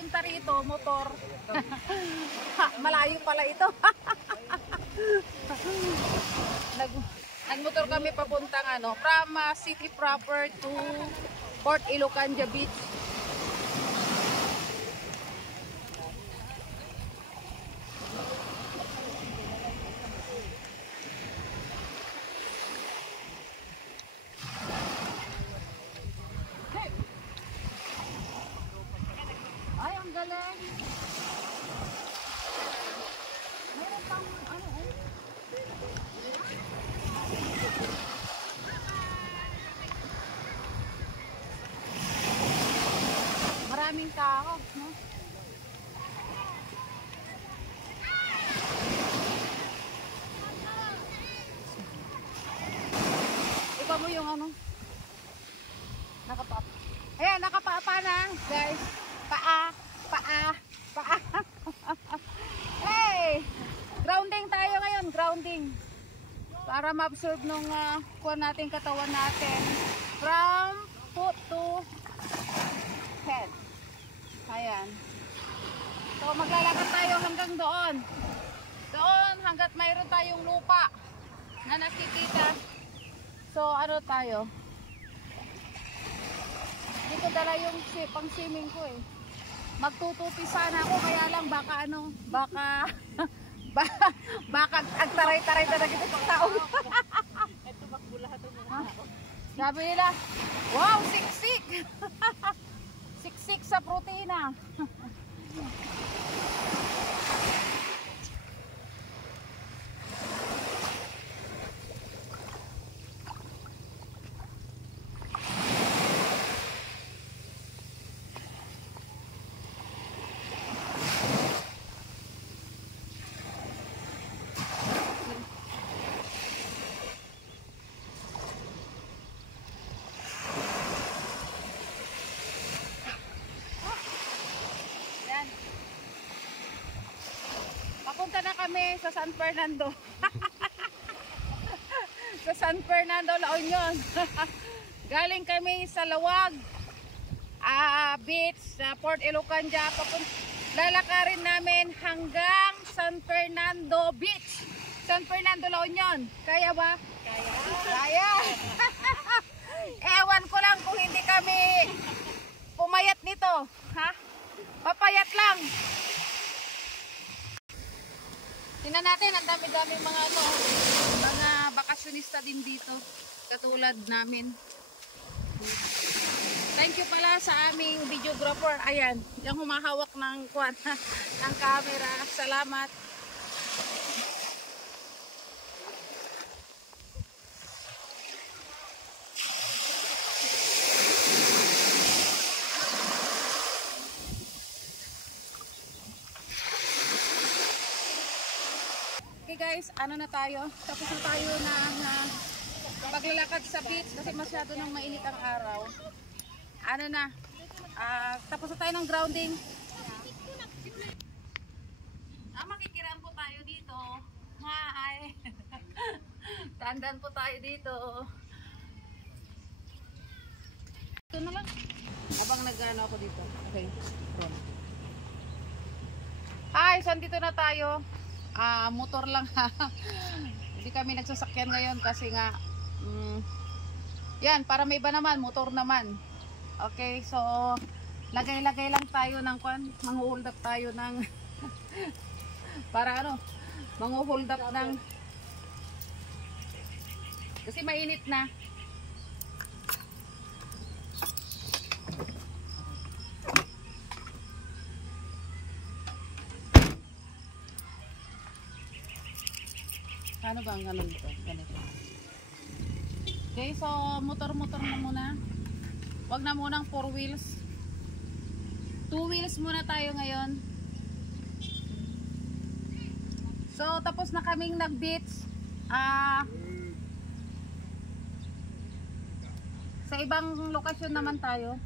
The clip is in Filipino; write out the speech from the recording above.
papunta rito, motor. Malayo pala ito. Nagmotor kami papuntang ano, from city proper to Port Ilocanja Beach. Ay, ang galing. Meron pang ano, maraming tao, no? Iba mo yung ano? Nakapapa. Ayan, nakapapa na, guys. Paa. Hey! Grounding tayo ngayon, grounding. Para ma-absorb nung kuha natin katawan natin. From foot to head. Ayan. So maglalakad tayo hanggang doon. Doon hanggat mayroon tayong lupa na nakikita. So ano tayo? Dito dala yung pang swimming ko eh. Magtutupi sana ako kaya lang baka ano, baka agtaray-taray na nagito pang tao. Ito magbulahan ito mga tao. Sabi nila, wow, siksik! Siksik sa protina. Papunta na kami sa San Fernando. Sa San Fernando, La Union. Galing kami sa Lawag Beach, sa Port Ilocanja. Lalakarin namin hanggang San Fernando Beach. San Fernando, La Union. Kaya ba? Kaya. Kaya. Ewan ko lang kung hindi kami pumayat nito. Ha? Papayat lang. Tingnan natin, ang dami-dami mga ano, mga bakasyonista din dito, katulad namin. Thank you pala sa aming videographer. Ayan, yung humahawak ng kwan, ng camera. Salamat. Okay guys, ano na tayo? Tapos na tayo ng paglalakad sa beach kasi masyado nang mainit ang araw. Ano na? Tapos na tayo ng grounding. Makikiram po tayo dito. Hi! Tandan po tayo dito. Ito na lang. Habang nag-ano ako dito. Okay. Hi! So, dito na tayo. Motor lang ha. Hindi kami nagsasakyan ngayon kasi nga yan, para may iba naman, motor naman. Okay, so lagay-lagay lang tayo ng kwan, manghuhold up tayo ng para ano, manghuhold up ng kasi mainit na. Ano ba ang ganun dito? Ganito. Okay, so motor-motor na muna. Wag na munang 4 wheels. 2 wheels muna tayo ngayon. So, tapos na kaming nag-beach. Sa ibang lokasyon naman tayo.